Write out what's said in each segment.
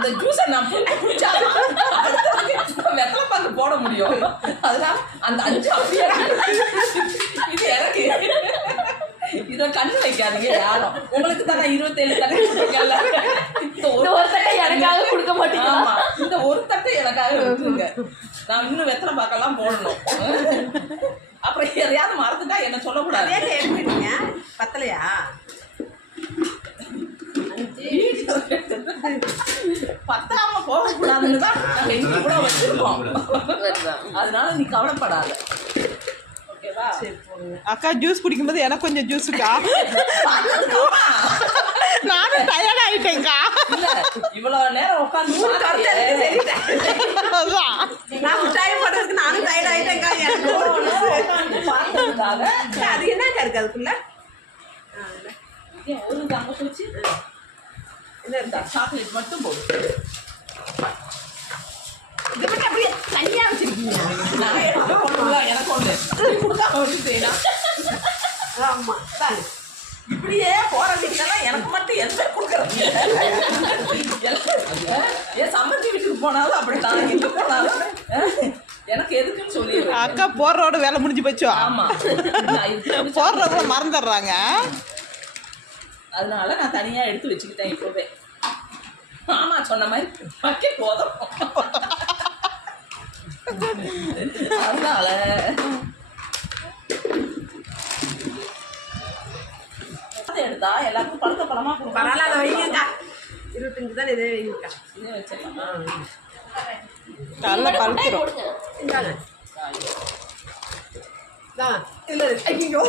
அந்த ஜூஸை நான் குடிச்சா வெத்தலை பாக்கு போட முடியும். அதனால அந்த 5 அப்படியே இது எனக்கு இதை கண்ணு வைக்காதீங்க யாரும். உங்களுக்கு தான் 27 தட்டை கொடுத்துருக்கல, இந்த ஒரு தட்டை எனக்காக கொடுக்க மாட்டீங்க. ஆமா, இந்த ஒரு தட்டை எனக்காக வச்சுருங்க. நான் இன்னும் வெத்தலை பாக்கெல்லாம் போடணும். அப்புறம் எதையாவது மறந்துட்டா என்ன சொல்லக்கூடாது. எடுத்துட்டீங்க பத்தலையா? பத்தாம போகக்கூடாதுன்னு தான் நாங்கள் இன்னும் கூட வச்சிருக்கோம். அதனால நீ கவலைப்படாத. ஓகேவா? அக்கா ஜூஸ் குடிக்கும்போது எனக்கு கொஞ்சம் ஜூஸுக்கா. நானும் டயர்ட் ஆயிட்டேங்க்கா. இவ்வளவு நேரம் உட்காந்து நான் டைம் போடுறதுக்கு நானும் டயர்ட் ஆயிட்டேங்க்கா. அது என்னக்கா இருக்கு அதுக்குள்ள? ஒரு தங்க போச்சு. சாக்லேட் மட்டும் போடு. இதை மட்டும் அப்படியே தனியா வச்சிருக்கீங்க. எனக்கு ஒண்ணு கொடுக்காம வச்சு செய்யலாம். ஆமா, இப்படியே போறதுக்கெல்லாம் எனக்கு மட்டும் எந்த கொடுக்குறீங்க? ஏன் சம்பந்தி வீட்டுக்கு போனாலும் அப்படித்தான், எங்க போனாலும் எனக்கு எதுக்குன்னு சொல்லி அக்கா போடுறோட வேலை முடிஞ்சு போச்சு. ஆமா, போடுறவங்க மறந்துடுறாங்க. அதனால நான் தனியா எடுத்து வச்சுக்கிட்டேன் இப்பவே. ஆமா, சொன்ன மாதிரி வைக்க போதும். அதனால எடுத்தா எல்லாருக்கும் பழுத்த பழமா பரவாயில்ல, அதை வைங்கக்கா. 25 தான் இதே வைங்கக்கா. இதே வச்சிடலாம். நல்லா பழுத்துரும். இந்தாங்க. இல்லை, ஐயோ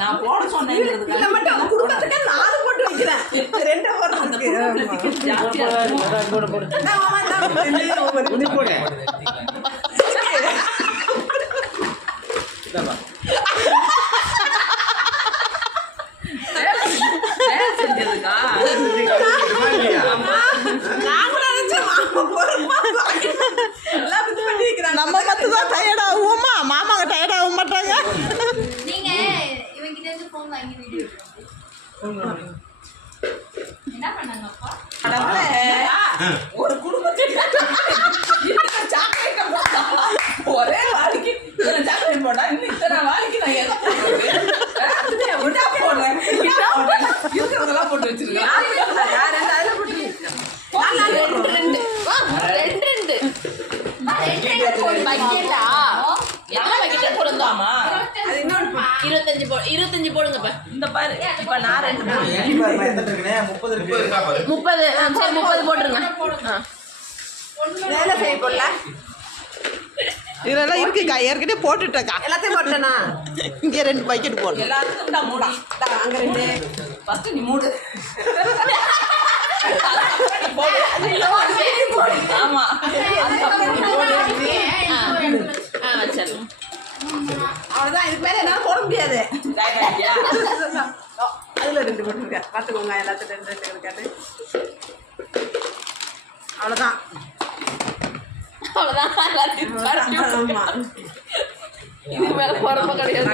நான் போட சொன்னேன். இதை மட்டும் குடும்பத்துக்கு 4 போட்டு வைக்கிறேன். 2 போடுறதுக்கு நம்ம மட்டும் தான் டயர்ட் ஆகுவோமா? மாமாங்க டயர்ட் ஆக மாட்டாங்க. நீங்க இவங்கிட்ட இருந்து போன் வாங்கி வீடியோ என்ன பண்ணாங்க அப்பா? ஒரு குடும்பத்துக்கு சாக்லேட் ஒரே வாளிக்கு சாக்லேட் போட்டா இன்னும் இத்தனை வாளிக்கு நான் எதை போடுறேன் இருக்கிறதெல்லாம் போட்டு வச்சிருக்கேன். போடுங்கம்மா. 25 போடுங்க. இந்த பாரு, இப்ப நான் 2 30 போட்டுருங்க. வேலை செய்ய போடல, இதெல்லாம் இருக்குக்கா, ஏற்கனவே போட்டுட்டேக்கா. எல்லாத்தையும் போட்டேனா? இங்கே 2 பாக்கெட் போடு. எல்லாத்துக்கும் தான் மூடா. அங்கே 2 ஃபர்ஸ்ட் நீ மூடு. ஆமா, அவ்வளோதான். இதுக்கு மேலே என்னால் போட முடியாது. அதில் 2 போட்டுருக்கேன், பார்த்துக்கோங்க. எல்லாத்தையும் 2 இருக்காது. அவ்வளோதான். அவ்வளோதான். ஆமாம், இதுக்கு மேலே போகிறப்ப கிடையாது.